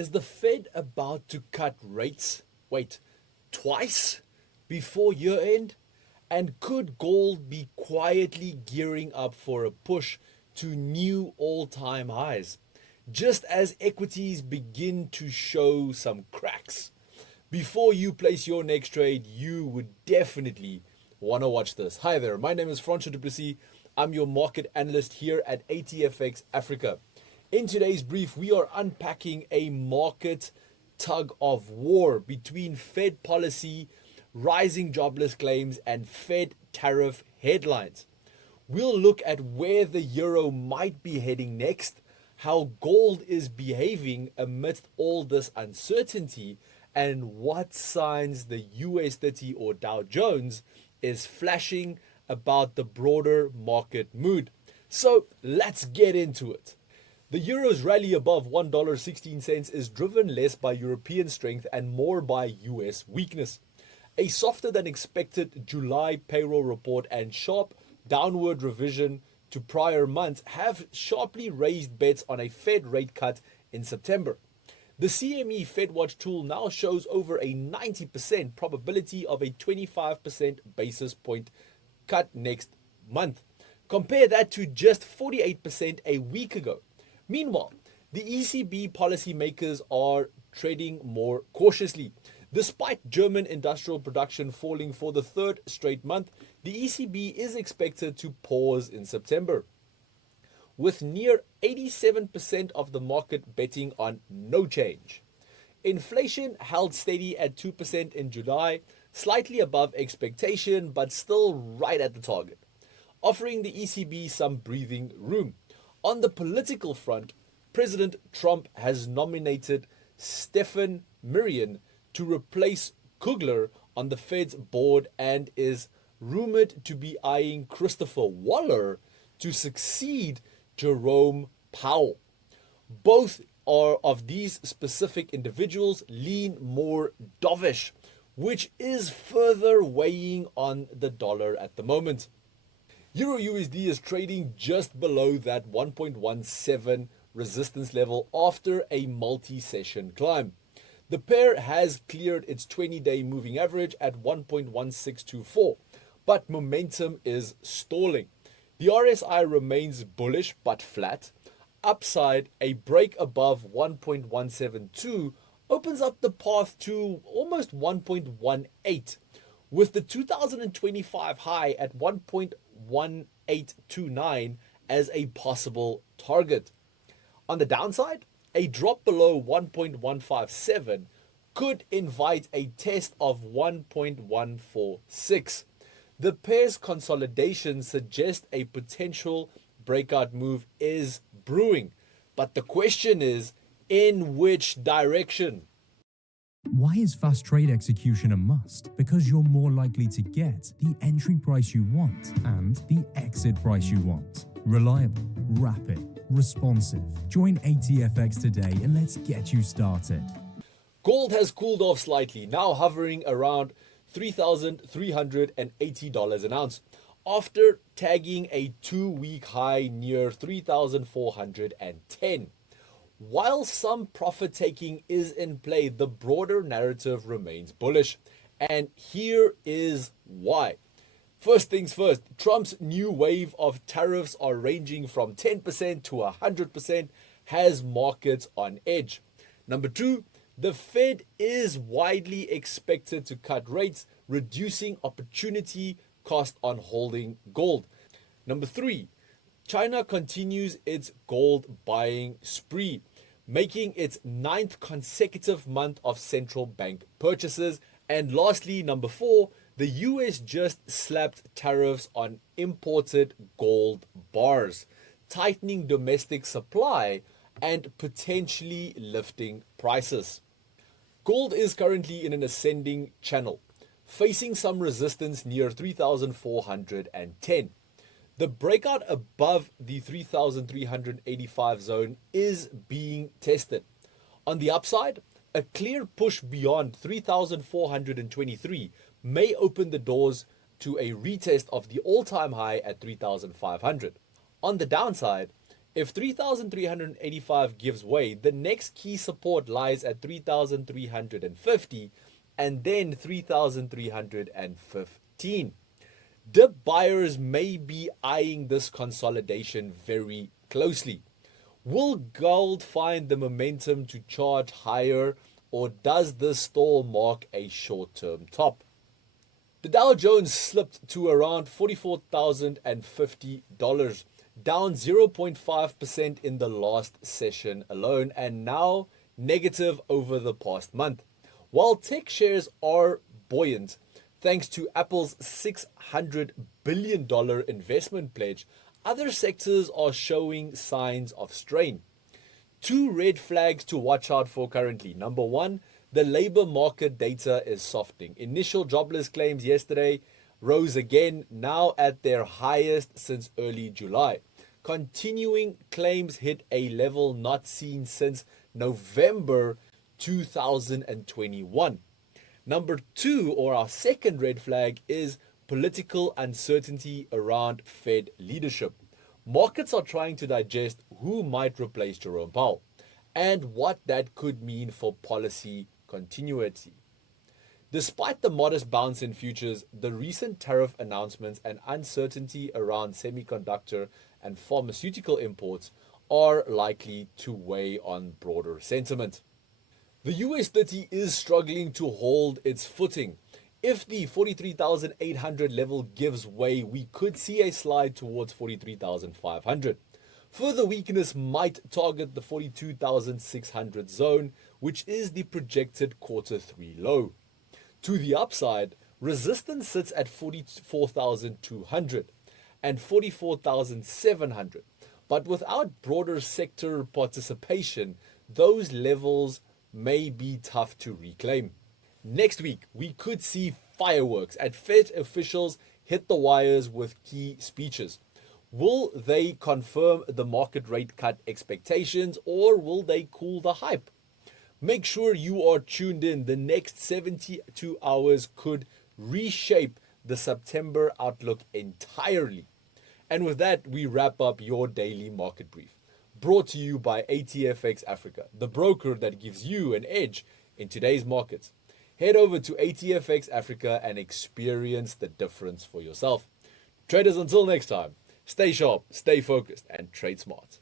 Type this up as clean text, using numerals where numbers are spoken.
Is the Fed about to cut rates? Wait, twice before year end? And could gold be quietly gearing up for a push to new all-time highs, just as equities begin to show some cracks? Before you place your next trade, you would definitely want to watch this. Hi there, my name is Francois. I'm your market analyst here at ATFX Africa. In today's brief, we are unpacking a market tug of war between Fed policy, rising jobless claims, and Fed tariff headlines. We'll look at where the euro might be heading next, how gold is behaving amidst all this uncertainty, and what signs the US 30 or Dow Jones is flashing about the broader market mood. So let's get into it. The euro's rally above $1.16 is driven less by European strength and more by US weakness. A softer than expected July payroll report and sharp downward revision to prior months have sharply raised bets on a Fed rate cut in September. The CME FedWatch tool now shows over a 90% probability of a 25% basis point cut next month. Compare that to just 48% a week ago. Meanwhile, the ECB policymakers are treading more cautiously. Despite German industrial production falling for the third straight month, the ECB is expected to pause in September, with near 87% of the market betting on no change. Inflation held steady at 2% in July, slightly above expectation but still right at the target, offering the ECB some breathing room. On the political front, President Trump has nominated Stephen Mirian to replace Kugler on the Fed's board and is rumored to be eyeing Christopher Waller to succeed Jerome Powell. Both of these specific individuals lean more dovish, which is further weighing on the dollar at the moment. Euro USD is trading just below that 1.17 resistance level after a multi-session climb. The pair has cleared its 20-day moving average at 1.1624, but momentum is stalling. The RSI remains bullish but flat. Upside, a break above 1.172 opens up the path to almost 1.18, with the 2025 high at 1.1829 as a possible target. On the downside, a drop below 1.157 could invite a test of 1.146. The pair's consolidation suggests a potential breakout move is brewing, but the question is, in which direction? Why is fast trade execution a must? Because you're more likely to get the entry price you want and the exit price you want. Reliable, rapid, responsive. Join ATFX today and let's get you started. Gold has cooled off slightly, now hovering around $3,380 an ounce, after tagging a 2-week high near 3,410. While some profit taking is in play, the broader narrative remains bullish. And here is why. First things first, Trump's new wave of tariffs are ranging from 10% to 100%, has markets on edge. Number two, the Fed is widely expected to cut rates, reducing opportunity cost on holding gold. Number three, China continues its gold buying spree, making its 9th consecutive month of central bank purchases. And lastly, number four, the US just slapped tariffs on imported gold bars, tightening domestic supply and potentially lifting prices. Gold is currently in an ascending channel, facing some resistance near 3,410. The breakout above the 3,385 zone is being tested. On the upside, a clear push beyond 3,423 may open the doors to a retest of the all-time high at 3,500. On the downside, If 3,385 gives way, the next key support lies at 3,350 and then 3,315. Dip buyers may be eyeing this consolidation very closely. Will gold find the momentum to charge higher, or does this stall mark a short-term top? The Dow Jones slipped to around $44,050, down 0.5% in the last session alone, and now negative over the past month. While tech shares are buoyant, thanks to Apple's $600 billion investment pledge, other sectors are showing signs of strain. Two red flags to watch out for currently. Number one, the labor market data is softening. Initial jobless claims yesterday rose again, now at their highest since early July. Continuing claims hit a level not seen since November 2021. Number two, or our second red flag, is political uncertainty around Fed leadership. Markets are trying to digest who might replace Jerome Powell and what that could mean for policy continuity. Despite the modest bounce in futures, the recent tariff announcements and uncertainty around semiconductor and pharmaceutical imports are likely to weigh on broader sentiment. The US 30 is struggling to hold its footing. If the 43,800 level gives way, we could see a slide towards 43,500. Further weakness might target the 42,600 zone, which is the projected Q3 low. To the upside, resistance sits at 44,200 and 44,700, but without broader sector participation, those levels may be tough to reclaim. Next week, we could see fireworks as Fed officials hit the wires with key speeches. Will they confirm the market rate cut expectations, or will they cool the hype? Make sure you are tuned in. The next 72 hours could reshape the September outlook entirely. And with that, we wrap up your daily market brief. Brought to you by ATFX Africa, the broker that gives you an edge in today's markets. Head over to ATFX Africa and experience the difference for yourself. Traders, until next time, stay sharp, stay focused, and trade smart.